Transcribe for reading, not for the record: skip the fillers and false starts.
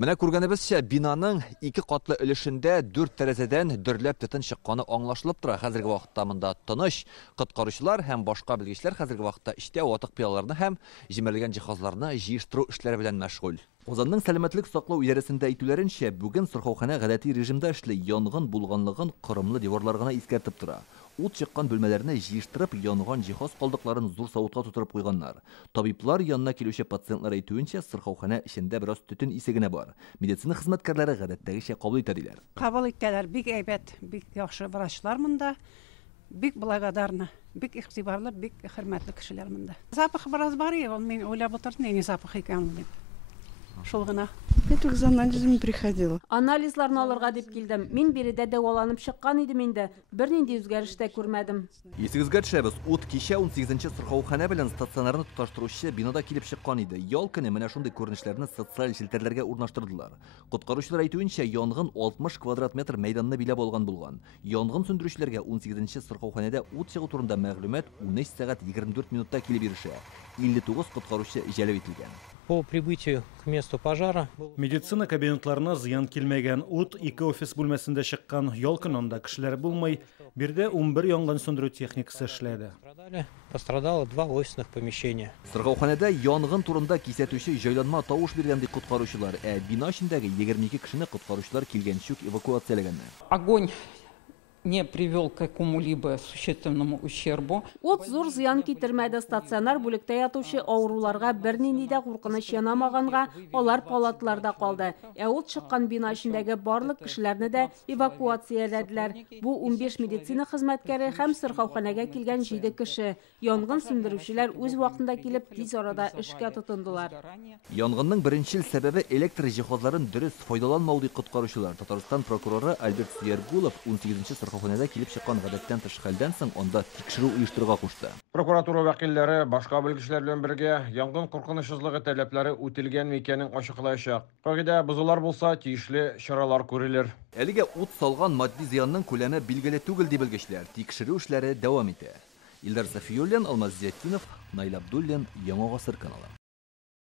Менә күргәнебезчә, бинаның 2 катлы өлешендә 4 тәрәзәдән дөрләп төтен чыкканы аңлашылып тора. Хәзерге вакытта монда тыныч, коткаручылар һәм башка белгечләр хәзерге вакытта эштә ватык пыяларны һәм җимерелгән җиһазларны җыештыру эшләре белән мәшгуль. Озанның сәламәтлек саклау идарәсендә әйтүләренчә, бүген сырхаухана гадәти режимда эшли, янгын булганлыгын кырымлы деварлар гына искәртеп тора. Ут чыккан бүлмәләрне җыештырып, янган җиһаз калдыкларын зур савытка тутырып куйганнар. Табиблар янына килүче пациентлар әйтүенчә, сырхаухана эчендә бераз төтен исе генә бар. Медицина хезмәткәрләре гадәттәгечә кабул итә диләр. Кабул итәләр, бик әйбәт, бик яхшы врачлар монда. Бик благодарны, бик игътибарлы, бик хөрмәтле кешеләр монда. Запах бераз бар иде, мин уйлап утырдым, ни запах икән дип. Шул гына. Я только за анализами приходила. Анализларны алырга дип килдем. Мин биредә дәваланып чыккан идем инде. Бернинди үзгәреш тә күрмәдем. Исегезгә төшәбез, ут кичә 18нче сырхаухана белән стационарны тоташтыручы бинада килеп чыккан иде. Ял көне менә шундый күренешләрне социаль челтәрләргә урнаштырдылар. Коткаручылар әйтүенчә, янгын 60 квадрат метр мәйданны биләп алган булган. Янгын сөндерүчеләргә 18нче сырхауханада ут чыгу турында мәгълүмат 13 сәгать 24 минутта килеп ирешә. 59 коткаручы җәлеп ителгән. По прибытию к месту пожара медицина кабинетларына зыян килмәгән, ут 2 офис бүлмәсендә чыккан, ял көнендә кешеләр булмый, бирдә 11 янгын сөндерү техникасы эшләде. Пострадало 2 офисных помещения. Сырхауханада янгын турында кисәтүче җайланма тавыш биргән ди коткаручылар, бина эчендәге 22 кешене коткаручылар килгәнчүк эвакуацияләгәннәр. Огонь не привел к какому-либо существенному ущербу. Ут зур зыян китермәде, стационар бүлектә ятучы авыруларга бернинди дә куркыныч янамаганга, алар палатларда калды. Ут чыккан бина эчендәге барлык кешеләрне дә эвакуацияләделәр. Бу 15 медицина хезмәткәре һәм сырхауханага килгән 7 кеше. Янгын сөндерүчеләр үз вакытында килеп, тиз арада эшкә тотындылар. Янгынның беренчел сәбәбе электр җиһазларын дөрес файдаланмау дип коткаручылар. Татарстан прокуроры Альберт Сиергулов 18нче сырхауханада килеп чыккан гадәттән тыш хәлдән соң анда тикшерү оештырырга кушты. Прокуратура вәкилләре башка белгечләр белән бергә янгын куркынычсызлыгы таләпләре үтелгән микәнен ачыклаячак. Кагыйдә бозулар булса, тиешле чаралар күрелер. Әлегә ут салган матди зыянның күләме билгеле түгел ди белгечләр. Тикшерү эшләре дәвам итә. Илдар Сафиуллин, Алмаз Зиятдинов, Наил Абдуллин, Яңа Гасыр каналы.